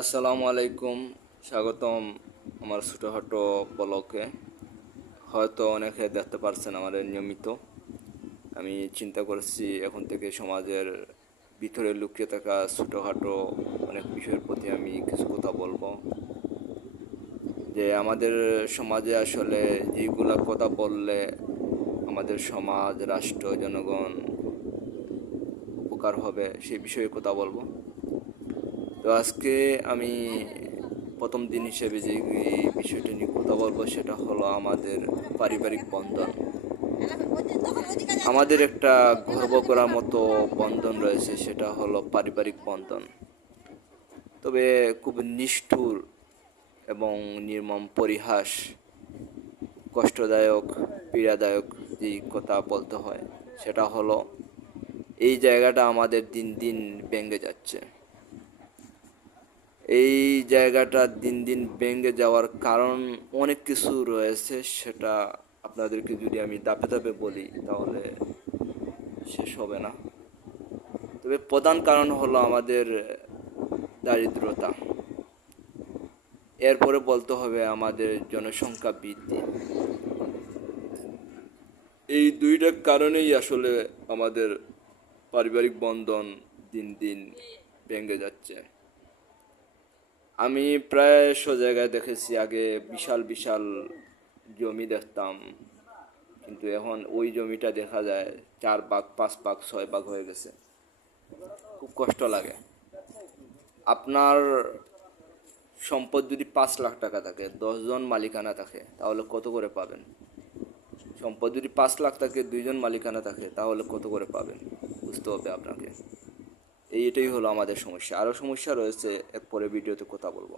আসসালামু আলাইকুম, স্বাগতম আমার ছোটোখাটো ব্লগে। হয়তো অনেকে দেখতে পারছেন আমাদের নিয়মিত। আমি চিন্তা করছি এখন থেকে সমাজের ভিতরে লুকিয়ে থাকা ছোটোখাটো অনেক বিষয়ের প্রতি আমি কিছু কথা বলবো। যে আমাদের সমাজে আসলে যেগুলা কথা বললে আমাদের সমাজ, রাষ্ট্র, জনগণ উপকার হবে সেই বিষয়ে কথা বলবো। তো আজকে আমি প্রথম দিন হিসেবে যে বিষয়টা নিয়ে কথা বলবো সেটা হলো আমাদের পারিবারিক বন্ধন। আমাদের একটা গর্ব করার মতো বন্ধন রয়েছে, সেটা হলো পারিবারিক বন্ধন। তবে খুব নিষ্ঠুর এবং নির্মম পরিহাস, কষ্টদায়ক, পীড়াদায়ক যে কথা বলতে হয় সেটা হলো এই জায়গাটা আমাদের দিন দিন ভেঙে যাচ্ছে। এই জায়গাটা দিন দিন ভেঙে যাওয়ার কারণ অনেক কিছু রয়েছে, সেটা আপনাদেরকে যদি আমি ধাপে ধাপে বলি তাহলে শেষ হবে না। তবে প্রধান কারণ হলো আমাদের দারিদ্রতা, এরপরে বলতে হবে আমাদের জনসংখ্যা বৃদ্ধি। এই দুইটা কারণেই আসলে আমাদের পারিবারিক বন্ধন দিন দিন ভেঙে যাচ্ছে। আমি প্রায় জায়গায় দেখেছি, আগে বিশাল বিশাল জমি দেখতাম, কিন্তু এখন ওই জমিটা দেখা যায় 4 ভাগ, 5 ভাগ, 6 ভাগ হয়ে গেছে। খুব কষ্ট লাগে। আপনার সম্পদ যদি 5 লাখ টাকা থাকে, 10 জন মালিকানা থাকে, তাহলে কত করে পাবেন? সম্পদ যদি 5 লাখ থাকে, 2 জন মালিকানা থাকে, তাহলে কত করে পাবেন? বুঝতে হবে আপনাকে। এটাই হলো আমাদের সমস্যা। আরও সমস্যা রয়েছে, এরপরে ভিডিওতে কথা বলবো।